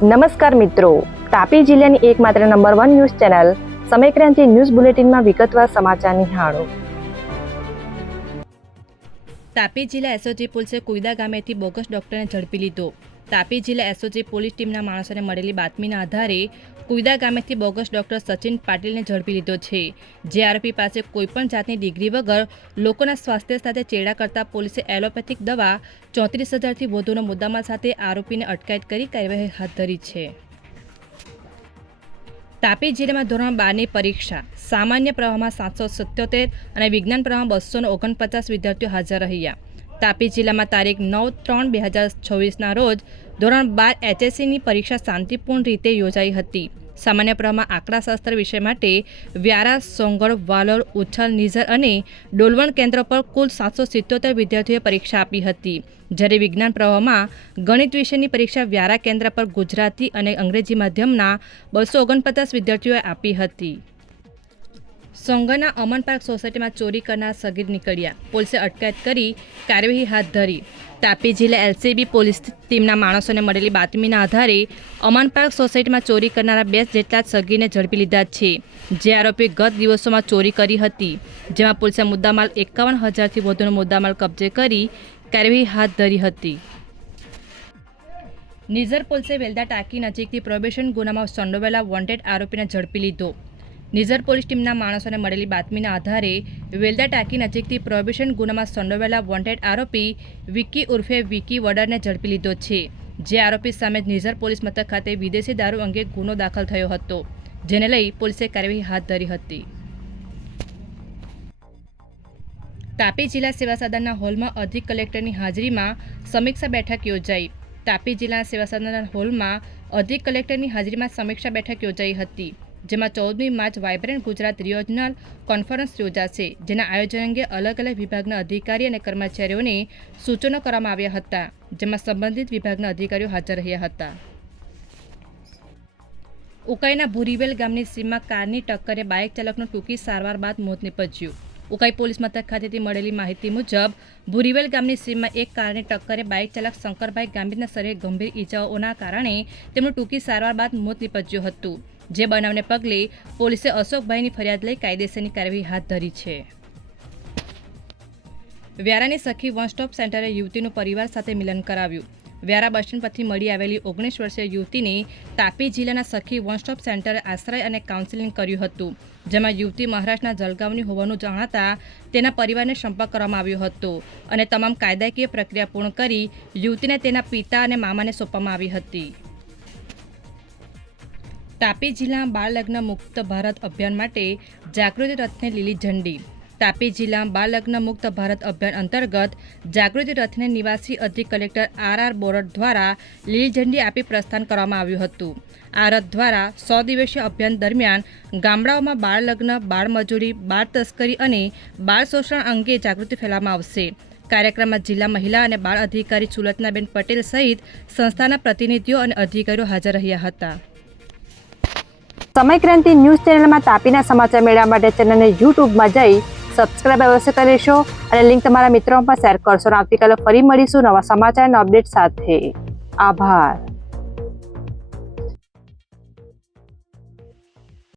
નમસ્કાર મિત્રો, તાપી જિલ્લાની એકમાત્ર number 1 news channel Samaykranti news બુલેટિનમાં વિગતવાર સમાચાર નિહાળો. તાપી જિલ્લા એસઓજી પોલીસે કુઈદા ગામેથી બોગસ ડોક્ટરને ઝડપી લીધો. તાપી જિલ્લા એસઓજી પોલીસ ટીમના માણસોને મળેલી બાતમીના આધારે કુઈદા ગામેથી બોગસ ડોક્ટર સચિન પાટીલને ઝડપી લીધો છે. જે આરોપી પાસે કોઈપણ જાતની ડિગ્રી વગર લોકોના સ્વાસ્થ્ય સાથે ચેડા કરતા પોલીસે એલોપેથિક દવા 34,000થી વધુનો મુદ્દામાલ સાથે આરોપીને અટકાયત કરી કાર્યવાહી હાથ ધરી છે. તાપી જિલ્લામાં ધોરણ 12ની પરીક્ષા સામાન્ય પ્રવાહમાં 777 અને વિજ્ઞાન પ્રવાહમાં 249 વિદ્યાર્થીઓ હાજર રહ્યા. તાપી જિલ્લામાં તારીખ 9/3/2026ના રોજ ધોરણ 12 HSCની પરીક્ષા શાંતિપૂર્ણ રીતે યોજાઈ હતી. સામાન્ય પ્રવાહમાં આંકડાશાસ્ત્ર વિષય માટે વ્યારા, સોંગઢ, વાલોર, ઉછલ, નિઝર અને ડોલવણ કેન્દ્રો પર કુલ 777 વિદ્યાર્થીઓએ પરીક્ષા આપી હતી. જ્યારે વિજ્ઞાન પ્રવાહમાં ગણિત વિષયની પરીક્ષા વ્યારા કેન્દ્ર પર ગુજરાતી અને અંગ્રેજી માધ્યમના 249 વિદ્યાર્થીઓએ આપી હતી. સોંગઢના અમન પાર્ક સોસાયટીમાં ચોરી કરનાર સગીર નીકળ્યા, પોલીસે અટકાયત કરી કાર્યવાહી હાથ ધરી. તાપી જિલ્લા એલસીબી પોલીસ ટીમના માણસોને મળેલી બાતમીના આધારે અમન પાર્ક સોસાયટીમાં ચોરી કરનારા 2 જેટલા સગીરને ઝડપી લીધા છે. જે આરોપીએ ગત દિવસોમાં ચોરી કરી હતી, જેમાં પોલીસે મુદ્દામાલ 51,000થી વધુનો મુદ્દામાલ કબજે કરી કાર્યવાહી હાથ ધરી હતી. નિઝર પોલીસે વેલદા ટાંકી નજીકથી પ્રોબેશન ગુનામાં સંડોવાયેલા વોન્ટેડ આરોપીને ઝડપી લીધો. નિઝર પોલીસ ટીમના માણસોને મળેલી બાતમીના આધારે વેલદા ટાંકી નજીકથી પ્રોબેશન ગુનામાં સંડોવાયેલા વોન્ટેડ આરોપી વિકી ઉર્ફે વિકી વડરને ઝડપી લીધો છે. જે આરોપી સામે નિઝર પોલીસ મથક ખાતે વિદેશી દારૂ અંગે ગુનો દાખલ થયો હતો, જેને લઈ પોલીસે કાર્યવાહી હાથ ધરી હતી. તાપી જિલ્લા સેવા સદનના હોલમાં અધિક કલેક્ટરની હાજરીમાં સમીક્ષા બેઠક યોજાઈ. તાપી જિલ્લા સેવા સદનના હોલમાં અધિક કલેક્ટરની હાજરીમાં સમીક્ષા બેઠક યોજાઈ હતી, જેમાં 14મી માર્ચ વાઇબ્રન્ટ ગુજરાત રિયોજનલ કોન્ફરન્સ યોજાશે. જેના આયોજન અંગે અલગ અલગ વિભાગના અધિકારી અને કર્મચારીઓને સૂચનો કરવામાં આવ્યા હતા, જેમાં સંબંધિત વિભાગના અધિકારીઓ હાજર રહ્યા હતા. ઉકાઈના ભૂરીવેલ ગામની સીમમાં કારની ટક્કરે બાઇક ચાલકનું ટૂંકી સારવાર બાદ મોત નીપજ્યું. ઉકાઈ પોલીસ મથક ખાતેથી મળેલી માહિતી મુજબ ભૂરીવેલ ગામની સીમમાં એક કારની ટક્કરે બાઇક ચાલક શંકરભાઈ ગામિતના શરીરે ગંભીર ઇજાઓના કારણે તેમનું ટૂંકી સારવાર બાદ મોત નીપજ્યું હતું. જે બનાવને પગલે પોલીસે અશોકભાઈની ફરિયાદ લઈ કાયદેસરની કાર્યવાહી હાથ ધરી છે. વ્યારાની સખી વન સ્ટોપ સેન્ટરે યુવતીનું પરિવાર સાથે મિલન કરાવ્યું. વ્યારા બસ સ્ટેન્ડ પરથી મળી આવેલી 19 વર્ષીય યુવતીને તાપી જિલ્લાના સખી વન સ્ટોપ સેન્ટરે આશ્રય અને કાઉન્સેલિંગ કર્યું હતું, જેમાં યુવતી મહારાષ્ટ્રના જલગાંવની હોવાનું જણાતા તેના પરિવારને સંપર્ક કરવામાં આવ્યો હતો અને તમામ કાયદાકીય પ્રક્રિયા પૂર્ણ કરી યુવતીને તેના પિતા અને મામાને સોંપવામાં આવી હતી. તાપી જિલ્લા બાળ લગ્ન મુક્ત ભારત અભિયાન માટે જાગૃતિ રથને લીલી ઝંડી. તાપી જિલ્લા બાળ લગ્ન મુક્ત ભારત અભિયાન અંતર્ગત જાગૃતિ રથને નિવાસી અધિક કલેક્ટર RR બોરડ દ્વારા લીલી ઝંડી આપી પ્રસ્થાન કરવામાં આવ્યું હતું. આ રથ દ્વારા 100 દિવસીય અભિયાન દરમિયાન ગામડાઓમાં બાળ લગ્ન, બાળ મજૂરી, બાળ તસ્કરી અને બાળ શોષણ અંગે જાગૃતિ ફેલાવવામાં આવશે. કાર્યક્રમમાં જિલ્લા મહિલા અને બાળ અધિકારી સુલતનાબેન પટેલ સહિત સંસ્થાના પ્રતિનિધિઓ અને અધિકારીઓ હાજર રહ્યા હતા. સમયક્રાંતિ ન્યૂઝ ચેનલમાં તાપીના સમાચાર મેળવવા માટે ચેનલને યુટ્યુબમાં જઈ સબસ્ક્રાઇબ અવશ્ય કરશો અને લિંક તમારા મિત્રોમાં શેર કરશો. આવતીકાલે ફરી મળીશું નવા સમાચારના અપડેટ સાથે. આભાર.